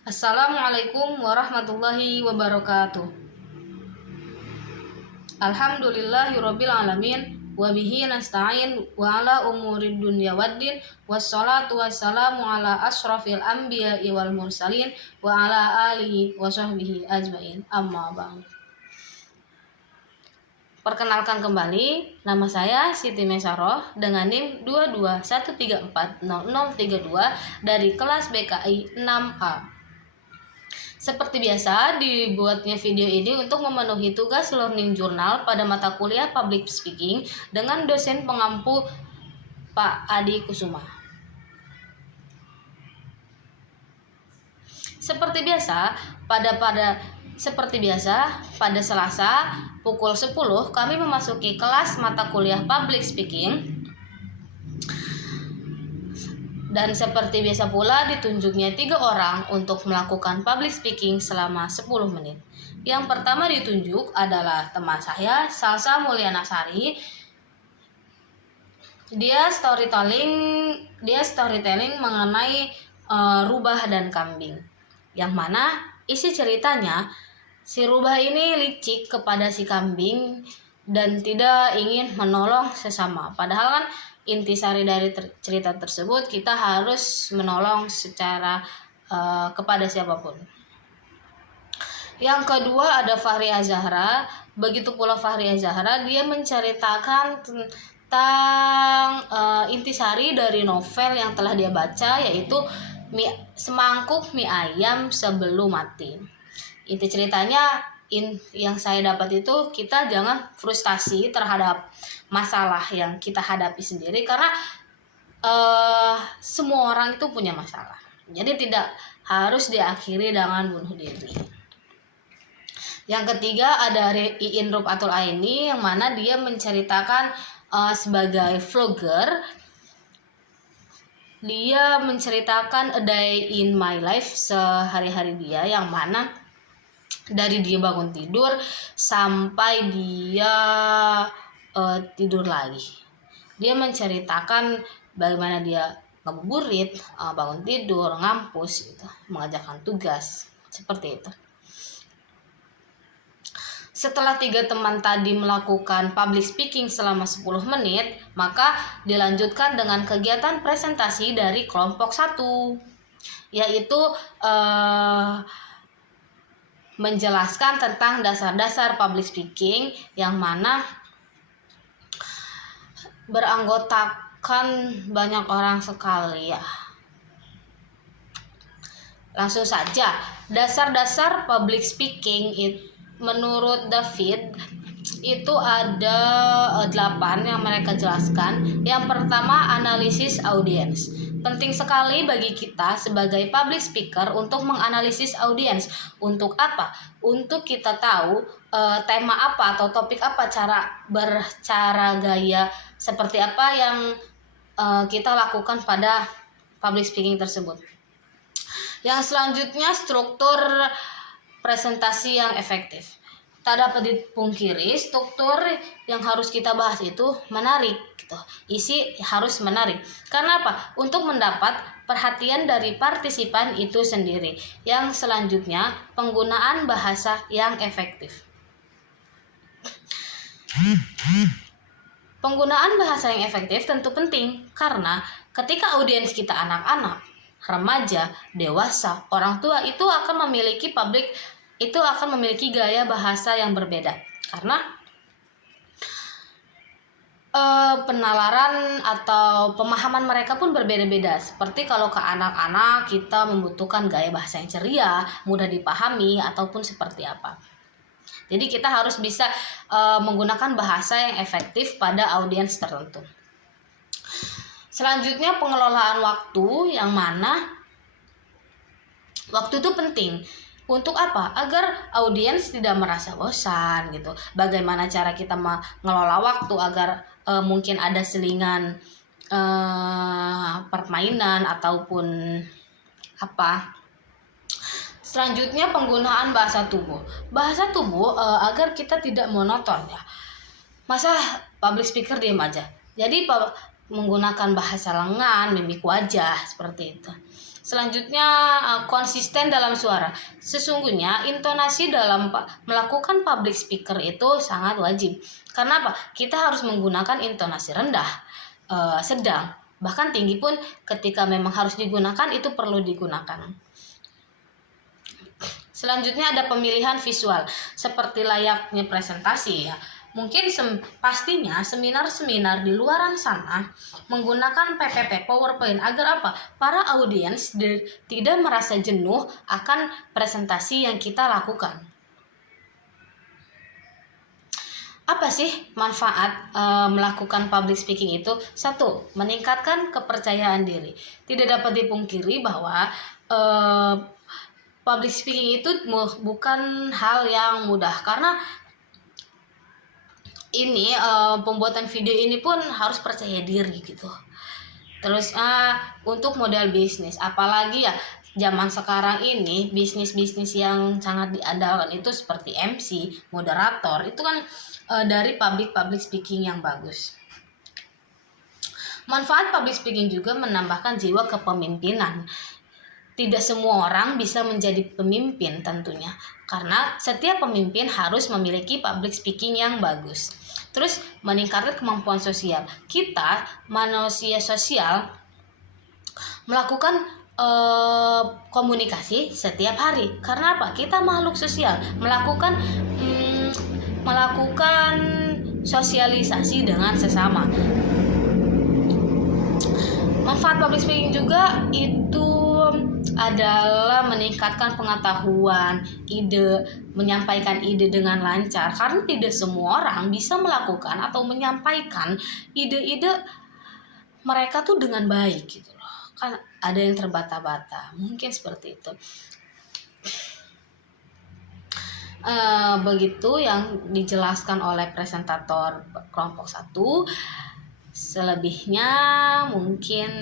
Assalamualaikum warahmatullahi wabarakatuh. Alhamdulillahirabbil alamin wa bihi nasta'in wa ala umurid dunya waddin wassalatu wassalamu ala asyrafil anbiya'i wal mursalin wa ala alihi wa sahbihi ajmain. Amma ba'du. Perkenalkan kembali, nama saya Siti Mesaroh dengan NIM 221340032 dari kelas BKI 6A. Seperti biasa, dibuatnya video ini untuk memenuhi tugas learning journal pada mata kuliah Public Speaking dengan dosen pengampu Pak Adi Kusuma. Seperti biasa, pada Selasa pukul 10 kami memasuki kelas mata kuliah Public Speaking. Dan seperti biasa pula ditunjuknya 3 orang untuk melakukan public speaking selama 10 menit. Yang pertama ditunjuk adalah teman saya, Salsa Mulyana Sari. Dia storytelling mengenai rubah dan kambing. Yang mana isi ceritanya, si rubah ini licik kepada si kambing dan tidak ingin menolong sesama. Padahal kan intisari dari cerita tersebut kita harus menolong secara kepada siapapun. Yang kedua ada Fahri Azahra. Begitu pula Fahri Azahra, dia menceritakan tentang intisari dari novel yang telah dia baca, yaitu Semangkuk Mie Ayam Sebelum Mati. Inti ceritanya yang saya dapat itu, kita jangan frustasi terhadap masalah yang kita hadapi sendiri, karena semua orang itu punya masalah. Jadi tidak harus diakhiri dengan bunuh diri. Yang ketiga ada Iin Rupatul Aini, yang mana dia menceritakan sebagai vlogger. Dia menceritakan a day in my life, sehari-hari dia, yang mana dari dia bangun tidur sampai dia tidur lagi. Dia menceritakan bagaimana dia ngabuburit, bangun tidur, ngampus gitu, mengerjakan tugas, seperti itu. Setelah 3 teman tadi melakukan public speaking selama 10 menit, maka dilanjutkan dengan kegiatan presentasi dari kelompok 1, yaitu menjelaskan tentang dasar-dasar public speaking, yang mana beranggotakan banyak orang sekali ya. Langsung saja, dasar-dasar public speaking menurut David itu ada 8 yang mereka jelaskan. Yang pertama, analisis audiens. Penting sekali bagi kita sebagai public speaker untuk menganalisis audiens. Untuk apa? Untuk kita tahu tema apa atau topik apa, cara gaya seperti apa yang kita lakukan pada public speaking tersebut. Yang selanjutnya, struktur presentasi yang efektif. Tak dapat dipungkiri, struktur yang harus kita bahas itu menarik gitu. Isi harus menarik. Karena apa? Untuk mendapat perhatian dari partisipan itu sendiri. Yang selanjutnya, penggunaan bahasa yang efektif. Penggunaan bahasa yang efektif tentu penting, karena ketika audiens kita anak-anak, remaja, dewasa, orang tua, itu akan memiliki gaya bahasa yang berbeda, karena penalaran atau pemahaman mereka pun berbeda-beda. Seperti kalau ke anak-anak kita membutuhkan gaya bahasa yang ceria, mudah dipahami, ataupun seperti apa. Jadi kita harus bisa menggunakan bahasa yang efektif pada audiens tertentu. Selanjutnya, pengelolaan waktu, yang mana waktu itu penting. Untuk apa? Agar audiens tidak merasa bosan gitu. Bagaimana cara kita mengelola waktu agar mungkin ada selingan permainan ataupun apa. Selanjutnya, penggunaan bahasa tubuh. Bahasa tubuh agar kita tidak monoton ya. Masa public speaker diam aja. Jadi menggunakan bahasa lengan, mimik wajah, seperti itu. Selanjutnya, konsisten dalam suara. Sesungguhnya intonasi dalam melakukan public speaker itu sangat wajib. Karena apa? Kita harus menggunakan intonasi rendah, sedang, bahkan tinggi pun ketika memang harus digunakan itu perlu digunakan. Selanjutnya ada pemilihan visual. Seperti layaknya presentasi ya. Mungkin pastinya seminar-seminar di luaran sana menggunakan PPT, PowerPoint, agar apa? Para audiens tidak merasa jenuh akan presentasi yang kita lakukan. Apa sih manfaat melakukan public speaking itu? 1. Meningkatkan kepercayaan diri. Tidak dapat dipungkiri bahwa public speaking itu bukan hal yang mudah, karena ini pembuatan video ini pun harus percaya diri gitu. Terus untuk modal bisnis, apalagi ya zaman sekarang ini bisnis-bisnis yang sangat diandalkan itu seperti MC, moderator, itu kan dari public speaking yang bagus. Manfaat public speaking juga menambahkan jiwa kepemimpinan. Tidak semua orang bisa menjadi pemimpin tentunya, karena setiap pemimpin harus memiliki public speaking yang bagus. Terus meningkatkan kemampuan sosial. Kita manusia sosial melakukan komunikasi setiap hari. Karena apa? Kita makhluk sosial, melakukan sosialisasi dengan sesama. Manfaat public speaking juga itu adalah meningkatkan pengetahuan, ide, menyampaikan ide dengan lancar, karena tidak semua orang bisa melakukan atau menyampaikan ide-ide mereka tuh dengan baik gitu loh. Kan ada yang terbata-bata, mungkin seperti itu. Begitu yang dijelaskan oleh presentator kelompok 1. Selebihnya mungkin